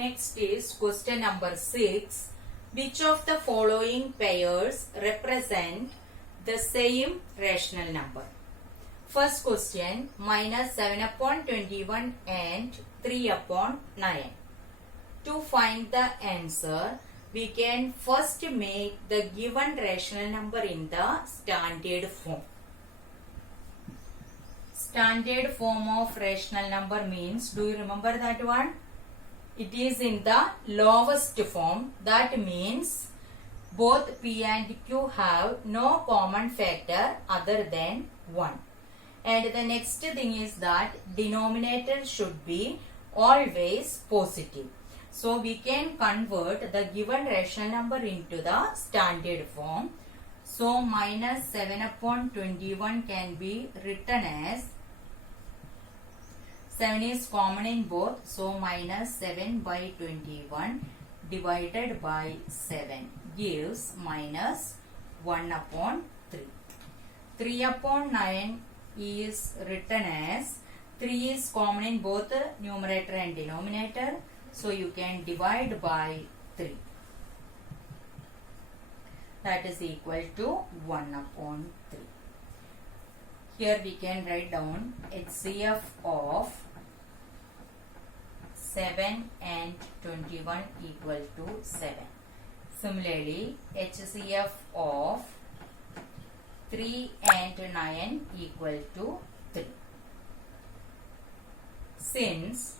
Next is question number 6. Which of the following pairs represent the same rational number? First question, minus 7 upon 21 and 3 upon 9. To find the answer, we can first make the given rational number in the standard form. Standard form of rational number means, do you remember that one? It is in the lowest form. That means both P and Q have no common factor other than 1. And the next thing is that denominator should be always positive. So we can convert the given rational number into the standard form. So minus 7 upon 21 can be written as 7 is common in both, so minus 7 by 21 divided by 7 gives minus 1 upon 3. 3 upon 9 is written as 3 is common in both numerator and denominator, so you can divide by 3. That is equal to 1 upon 3. Here we can write down HCF of 7 and 21 equal to 7. Similarly, HCF of 3 and 9 equal to 3. Since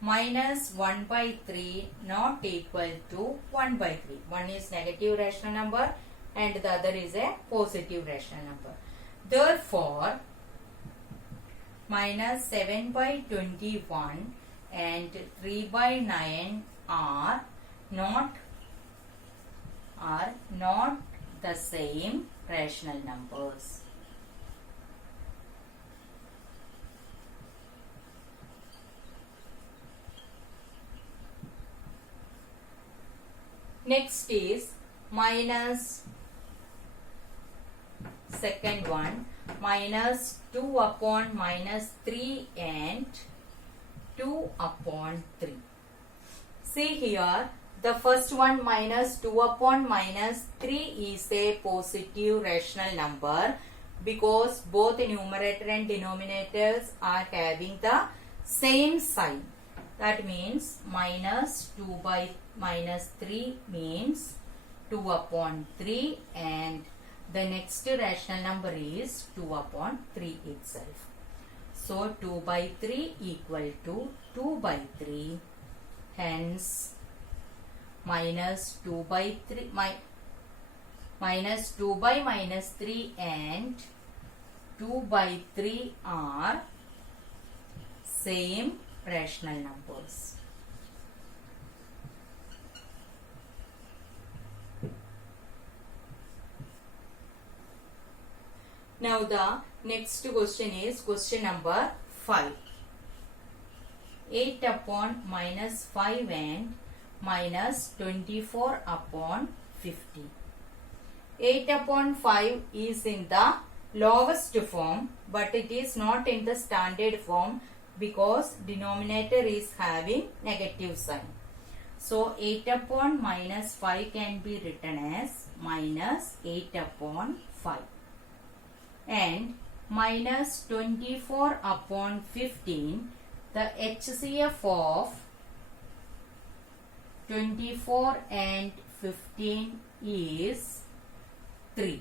minus 1 by 3 not equal to 1 by 3. One is negative rational number and the other is a positive rational number. Therefore, minus 7 by 21 and 3 by 9 are not the same rational numbers. Next is minus second one, minus 2 upon minus 3 and 2 upon 3. See here, the first one minus 2 upon minus 3 is a positive rational number because both numerator and denominators are having the same sign. That means minus 2 by minus 3 means 2 upon 3 and the next rational number is 2 upon 3 itself. So 2 by 3 equal to 2 by 3. Hence minus 2 by 3 minus 2 by minus 3 and 2 by 3 are same rational numbers. Now the next question is question number 5. 8 upon minus 5 and minus 24 upon 50. 8 upon 5 is in the lowest form but it is not in the standard form because denominator is having negative sign. So 8 upon minus 5 can be written as minus 8 upon 5. And minus 24 upon 15, the HCF of 24 and 15 is 3.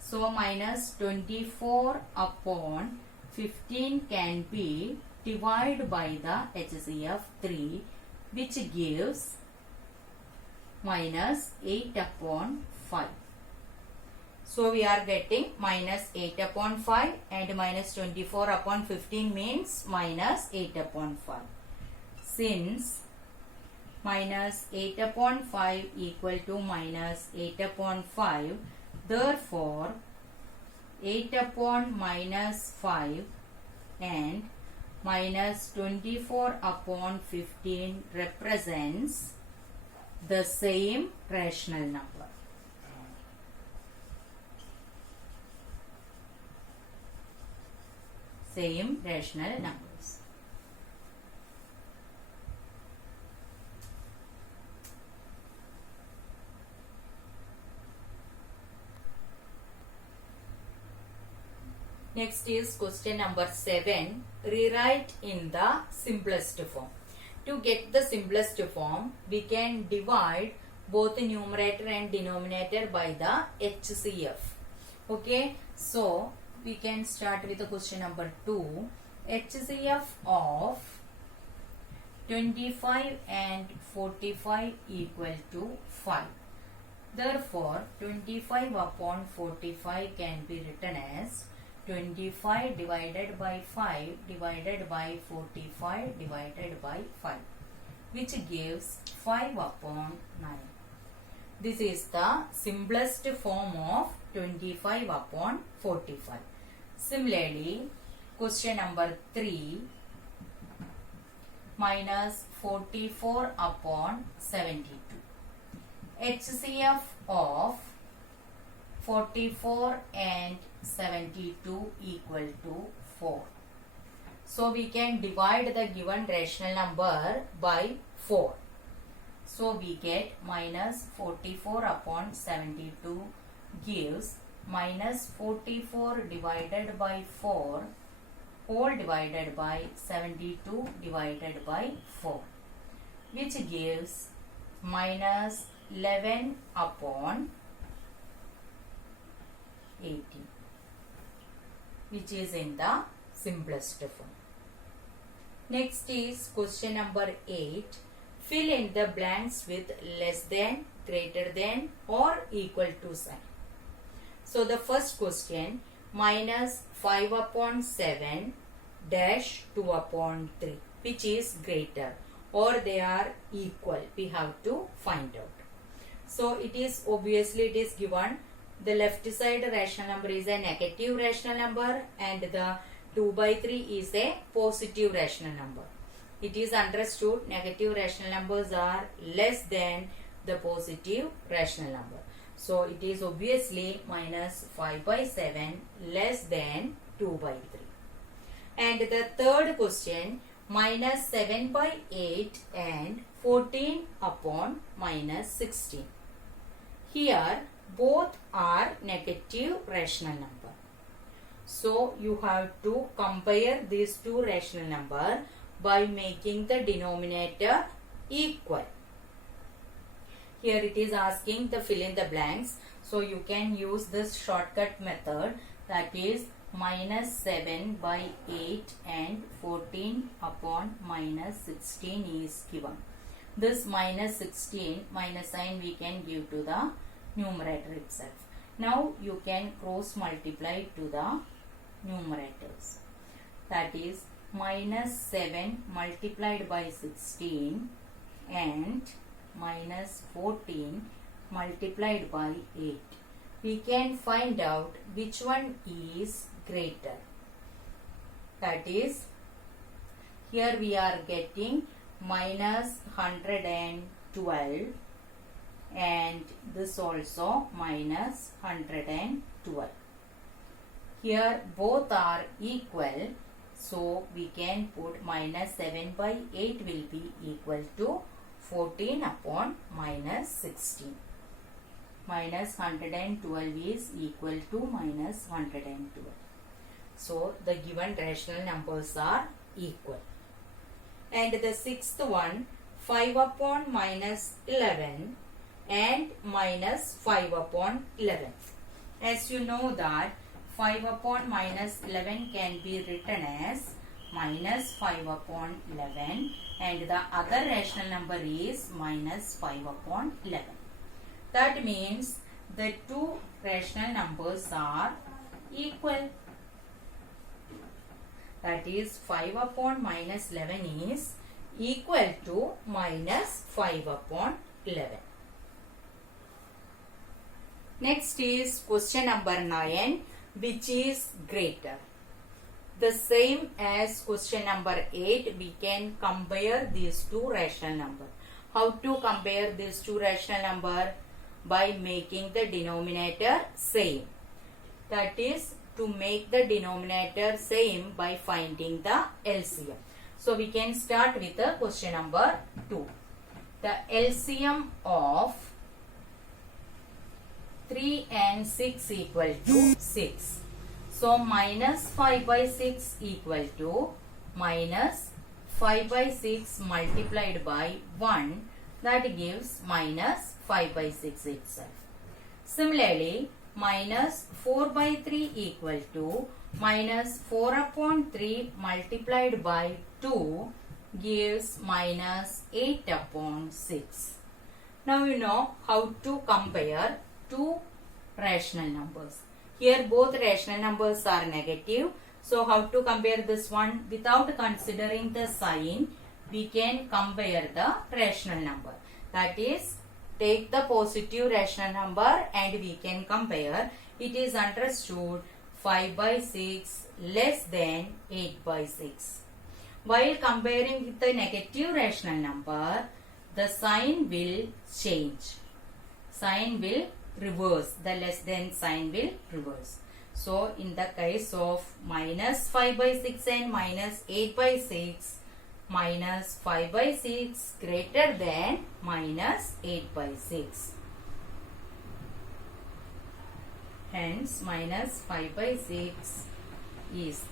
So minus 24 upon 15 can be divided by the HCF 3, which gives minus 8 upon 5. So we are getting minus 8 upon 5 and minus 24 upon 15 means minus 8 upon 5. Since minus 8 upon 5 equal to minus 8 upon 5, therefore 8 upon minus 5 and minus 24 upon 15 represents the same rational number. Same rational numbers. Next is question number 7. Rewrite in the simplest form. To get the simplest form, we can divide both the numerator and denominator by the HCF. Okay, so we can start with the question number 2. HCF of 25 and 45 equal to 5. Therefore, 25 upon 45 can be written as 25 divided by 5 divided by 45 divided by 5, which gives 5 upon 9. This is the simplest form of 25 upon 45. Similarly, question number 3, minus 44 upon 72. HCF of 44 and 72 equal to 4. So we can divide the given rational number by 4. So we get minus 44 upon 72 gives minus 44 divided by 4 whole divided by 72 divided by 4, which gives minus 11 upon 80, which is in the simplest form. Next is question number 8. Fill in the blanks with less than, greater than or equal to sign. So the first question, minus 5 upon 7 dash 2 upon 3, which is greater or they are equal, we have to find out. So it is obviously it is given the left side rational number is a negative rational number and the 2 by 3 is a positive rational number. It is understood negative rational numbers are less than the positive rational number. So it is obviously minus 5 by 7 less than 2 by 3. And the third question, minus 7 by 8 and 14 upon minus 16. Here both are negative rational number. So you have to compare these two rational number by making the denominator equal. Here it is asking the fill in the blanks. So you can use this shortcut method, that is minus 7 by 8 and 14 upon minus 16 is given. This minus 16 minus sign we can give to the numerator itself. Now you can cross multiply to the numerators. That is minus 7 multiplied by 16 and minus 14 multiplied by 8. We can find out which one is greater. That is, here we are getting minus 112 and this also minus 112. Here both are equal, so we can put minus 7 by 8 will be equal to 14 upon minus 16. Minus 112 is equal to minus 112. So the given rational numbers are equal. And the sixth one, 5 upon minus 11 and minus 5 upon 11. As you know that 5 upon minus 11 can be written as minus 5 upon 11 and the other rational number is minus 5 upon 11. That means the two rational numbers are equal. That is 5 upon minus 11 is equal to minus 5 upon 11. Next is question number 9, which is greater. The same as question number 8, we can compare these two rational numbers. How to compare these two rational numbers? By making the denominator same. That is, to make the denominator same by finding the LCM. So we can start with the question number 2. The LCM of 3 and 6 equal to 6. So minus 5 by 6 equal to minus 5 by 6 multiplied by 1, that gives minus 5 by 6 itself. Similarly, minus 4 by 3 equal to minus 4 upon 3 multiplied by 2 gives minus 8 upon 6. Now you know how to compare two rational numbers. Here both rational numbers are negative. So how to compare this one? Without considering the sign, we can compare the rational number. That is, take the positive rational number and we can compare. It is understood 5 by 6 less than 8 by 6. While comparing with the negative rational number, the sign will change. Sign will reverse. The less than sign will reverse. So, in the case of minus 5 by 6 and minus 8 by 6, minus 5 by 6 greater than minus 8 by 6. Hence, minus 5 by 6 is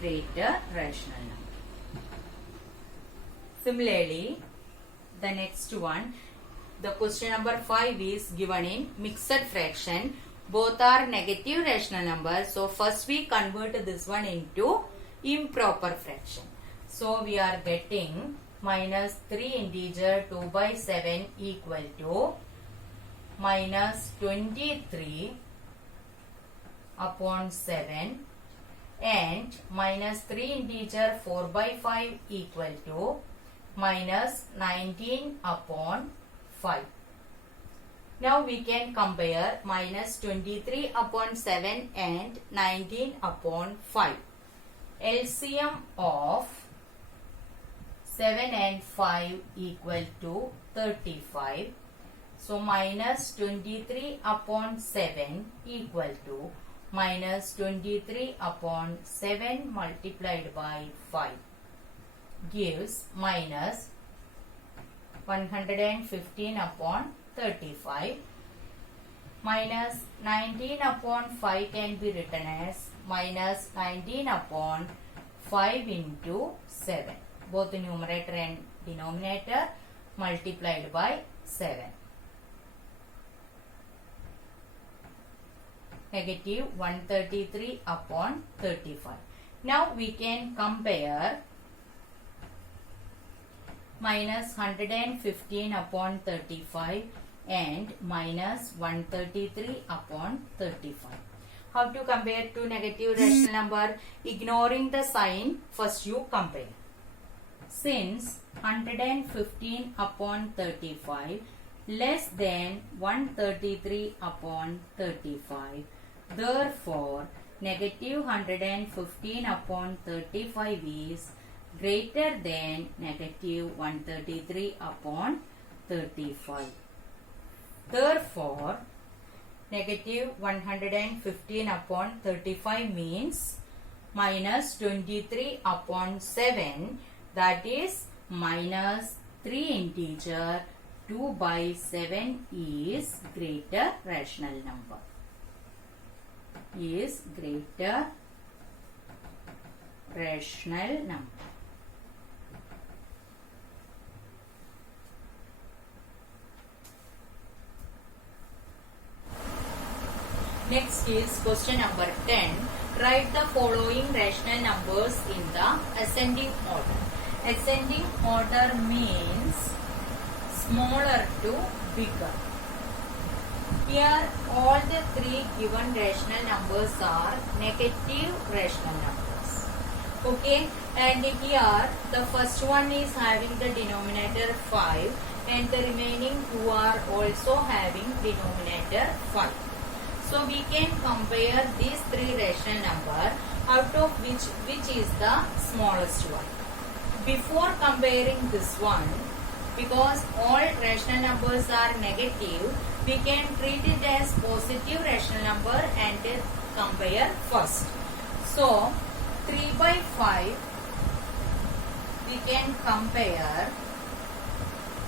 greater rational number. Similarly, the next one, the question number 5 is given in mixed fraction. Both are negative rational numbers. So, first we convert this one into improper fraction. So, we are getting minus 3 integer 2 by 7 equal to minus 23 upon 7 and minus 3 integer 4 by 5 equal to minus 19 upon 5. Now we can compare minus 23 upon 7 and 19 upon 5. LCM of 7 and 5 equal to 35. So minus 23 upon 7 equal to minus 23 upon 7 multiplied by 5 gives minus 115 upon 35. Minus 19 upon 5 can be written as minus 19 upon 5 into 7. Both the numerator and denominator multiplied by 7. Negative 133 upon 35. Now we can compare minus 115 upon 35 and minus 133 upon 35. How to compare two negative rational number? Ignoring the sign, first you compare. Since 115 upon 35 less than 133 upon 35, therefore negative 115 upon 35 is greater than negative 133 upon 35. Therefore, negative 115 upon 35 means minus 23 upon 7, that is minus 3 integer 2 by 7 is greater rational number. Is greater rational number. Next is question number 10. Write the following rational numbers in the ascending order. Ascending order means smaller to bigger. Here all the three given rational numbers are negative rational numbers. Okay, and here the first one is having the denominator 5 and the remaining two are also having denominator 5. So we can compare these three rational numbers, out of which is the smallest one. Before comparing this one, because all rational numbers are negative, we can treat it as positive rational number and compare first. So 3 by 5 we can compare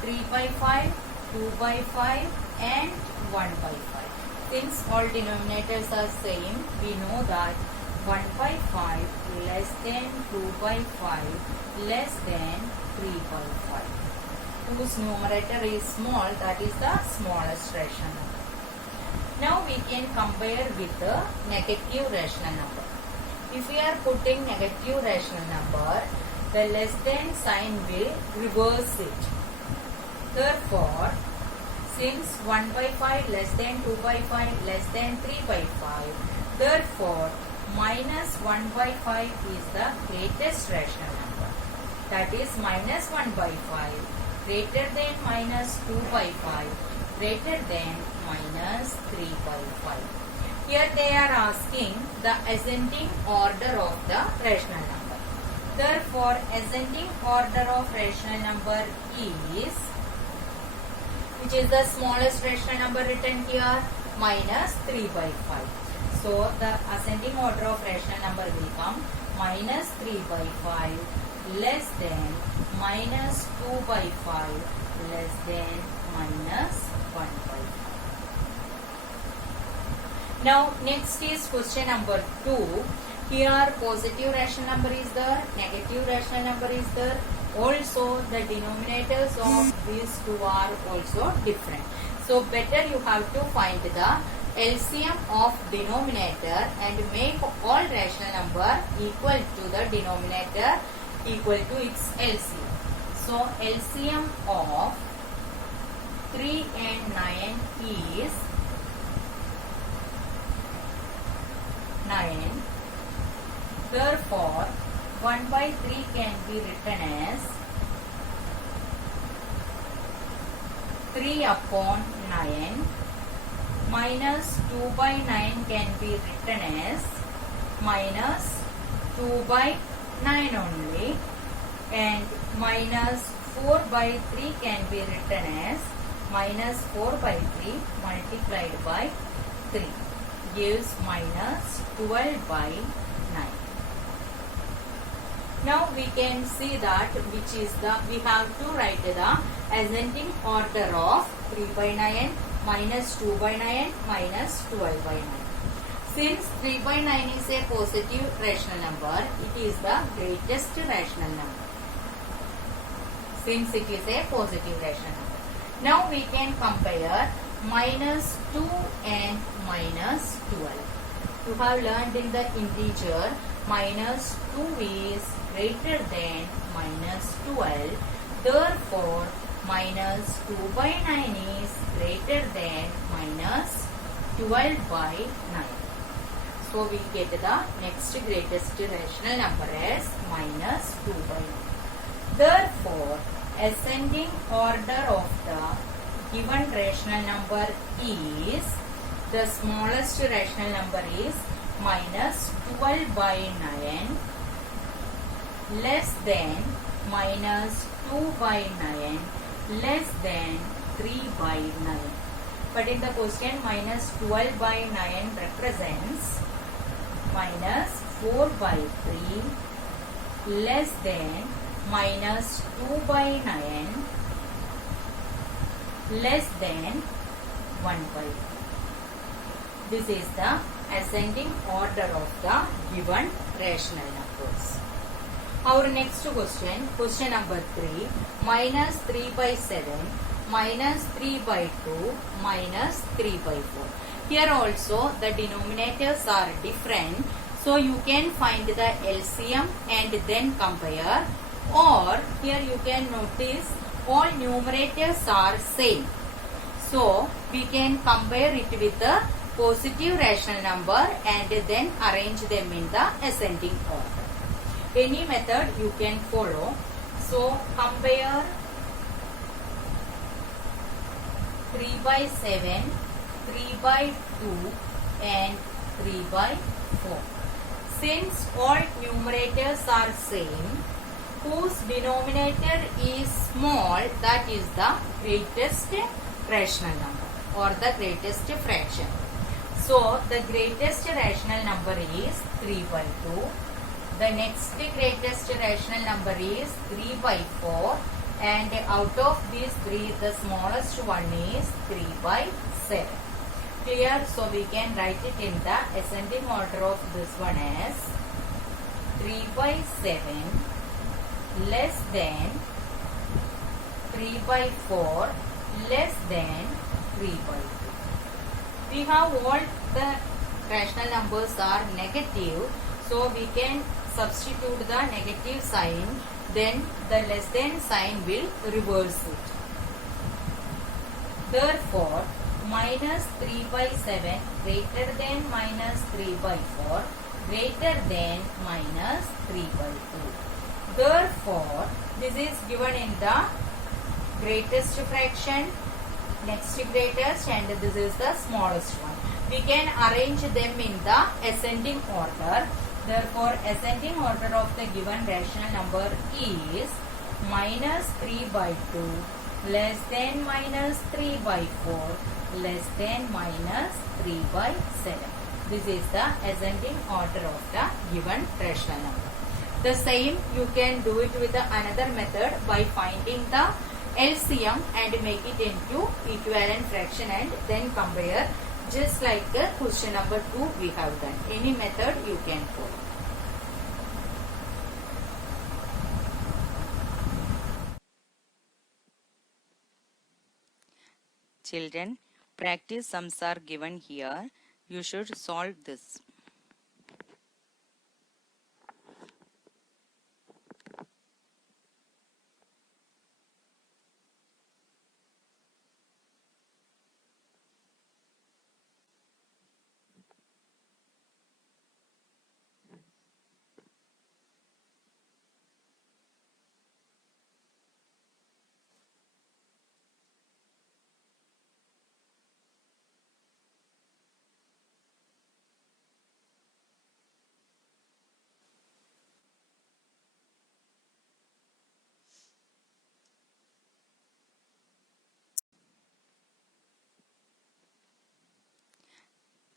3 by 5, 2 by 5 and 1 by 5. Since all denominators are same, we know that 1 by 5 less than 2 by 5 less than 3 by 5. Whose numerator is small, that is the smallest rational number. Now we can compare with the negative rational number. If we are putting negative rational number, the less than sign will reverse it. Therefore, since 1 by 5 less than 2 by 5 less than 3 by 5, therefore minus 1 by 5 is the greatest rational number. That is minus 1 by 5 greater than minus 2 by 5 greater than minus 3 by 5. Here they are asking the ascending order of the rational number. Therefore, ascending order of rational number is, which is the smallest rational number written here, minus 3 by 5. So, the ascending order of rational number will come minus 3 by 5 less than minus 2 by 5 less than minus 1 by 5. Now, next is question number 2. Here, positive rational number is there, negative rational number is there. Also, the denominators of these two are also different. So, better you have to find the LCM of denominator and make all rational number equal to the denominator equal to its LCM. So, LCM of 3 and 9 is 9. Therefore, 1 by 3 can be written as 3 upon 9 minus 2 by 9 can be written as minus 2 by 9 only, and minus 4 by 3 can be written as minus 4 by 3 multiplied by 3 gives minus 12 by 9. Now we can see that which is the, we have to write the ascending order of 3 by 9 minus 2 by 9 minus 12 by 9. Since 3 by 9 is a positive rational number, it is the greatest rational number. Since it is a positive rational number. Now we can compare minus 2 and minus 12. You have learned in the integer minus 2 is greater than minus 12. Therefore, minus 2 by 9 is greater than minus 12 by 9. So, we get the next greatest rational number as minus 2 by 9. Therefore, ascending order of the given rational number is, the smallest rational number is minus 12 by 9 less than minus 2 by 9 less than 3 by 9. But in the question, minus 12 by 9 represents minus 4 by 3 less than minus 2 by 9 less than 1 by 3. This is the ascending order of the given rational numbers. Our next question, question number 3, minus 3 by 7, minus 3 by 2, minus 3 by 4. Here also the denominators are different, so you can find the LCM and then compare, or here you can notice all numerators are same. So we can compare it with the positive rational number and then arrange them in the ascending order. Any method you can follow. So compare 3 by 7, 3 by 2 and 3 by 4. Since all numerators are same, whose denominator is small, that is the greatest rational number or the greatest fraction. So the greatest rational number is 3 by 2. The next greatest rational number is 3 by 4, and out of these three the smallest one is 3 by 7. Clear? So we can write it in the ascending order of this one as 3 by 7 less than 3 by 4 less than 3 by 2. We have all the rational numbers are negative, so we can substitute the negative sign, then the less than sign will reverse it. Therefore, minus 3 by 7 greater than minus 3 by 4 greater than minus 3 by 2. Therefore, this is given in the greatest fraction, next greatest, and this is the smallest one. We can arrange them in the ascending order. Therefore, ascending order of the given rational number is minus 3 by 2 less than minus 3 by 4 less than minus 3 by 7. This is the ascending order of the given rational number. The same you can do it with another method by finding the LCM and make it into equivalent fraction and then compare, just like the question number 2 we have done. Any method you can follow. Children, practice sums are given here. You should solve this.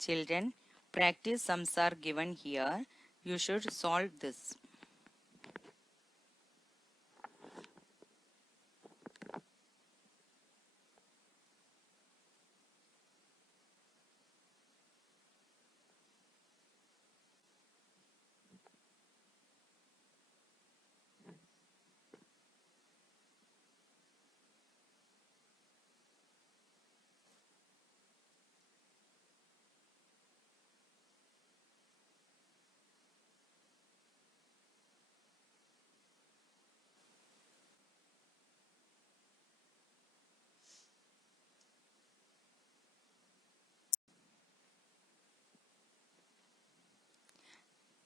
Children, practice sums are given here. You should solve this.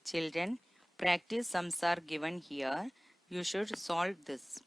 Children, practice sums are given here. You should solve this.